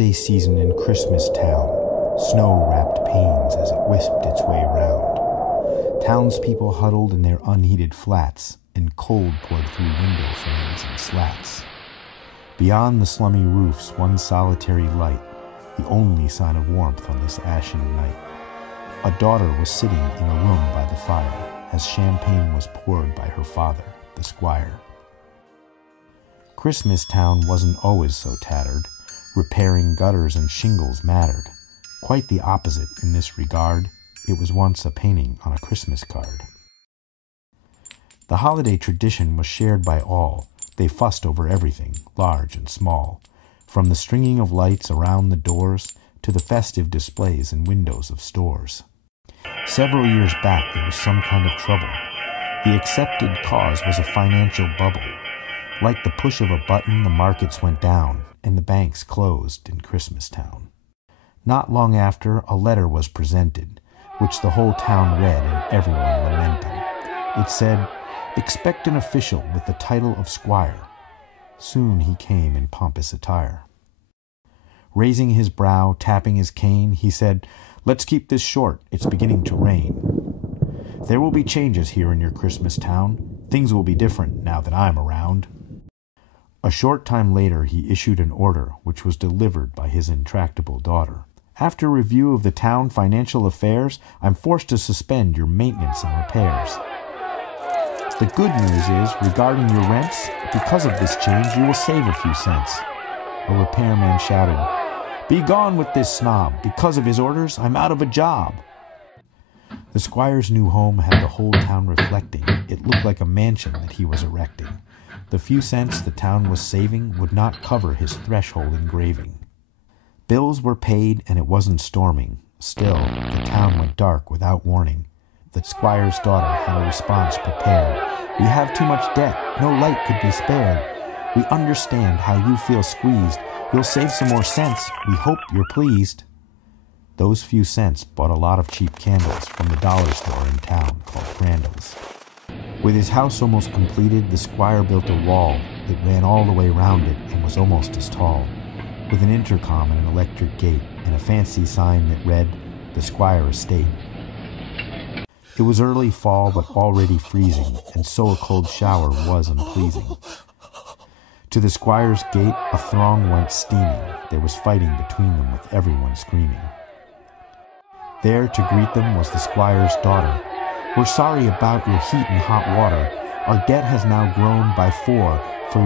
Holiday season in Christmas Town. Snow wrapped panes as it wisped its way round. Townspeople huddled in their unheated flats, and cold poured through window frames and slats. Beyond the slummy roofs, one solitary light, the only sign of warmth on this ashen night. A daughter was sitting in a room by the fire, as champagne was poured by her father, the squire. Christmas Town wasn't always so tattered. Repairing gutters and shingles mattered. Quite the opposite in this regard. It was once a painting on a Christmas card. The holiday tradition was shared by all. They fussed over everything, large and small, from the stringing of lights around the doors to the festive displays in windows of stores. Several years back there was some kind of trouble. The accepted cause was a financial bubble. Like the push of a button, the markets went down, and the banks closed in Christmas Town. Not long after, a letter was presented, which the whole town read and everyone lamented. It said, "Expect an official with the title of squire." Soon he came in pompous attire. Raising his brow, tapping his cane, he said, "Let's keep this short, it's beginning to rain. There will be changes here in your Christmas Town. Things will be different now that I'm around." A short time later, he issued an order, which was delivered by his intractable daughter. "After review of the town financial affairs, I'm forced to suspend your maintenance and repairs. The good news is, regarding your rents, because of this change, you will save a few cents." A repairman shouted, "Be gone with this snob! Because of his orders, I'm out of a job." The squire's new home had the whole town reflecting. It looked like a mansion that he was erecting. The few cents the town was saving would not cover his threshold engraving. Bills were paid and it wasn't storming. Still, the town went dark without warning. The squire's daughter had a response prepared. "We have too much debt. No light could be spared. We understand how you feel squeezed. You'll save some more cents. We hope you're pleased." Those few cents bought a lot of cheap candles from the dollar store in town called Crandall's. With his house almost completed, the squire built a wall that ran all the way round it and was almost as tall, with an intercom and an electric gate, and a fancy sign that read, "The Squire Estate." It was early fall, but already freezing, and so a cold shower was unpleasing. To the squire's gate a throng went steaming. There was fighting between them, with everyone screaming. There to greet them was the squire's daughter. "We're sorry about your heat and hot water. Our debt has now grown by 4, for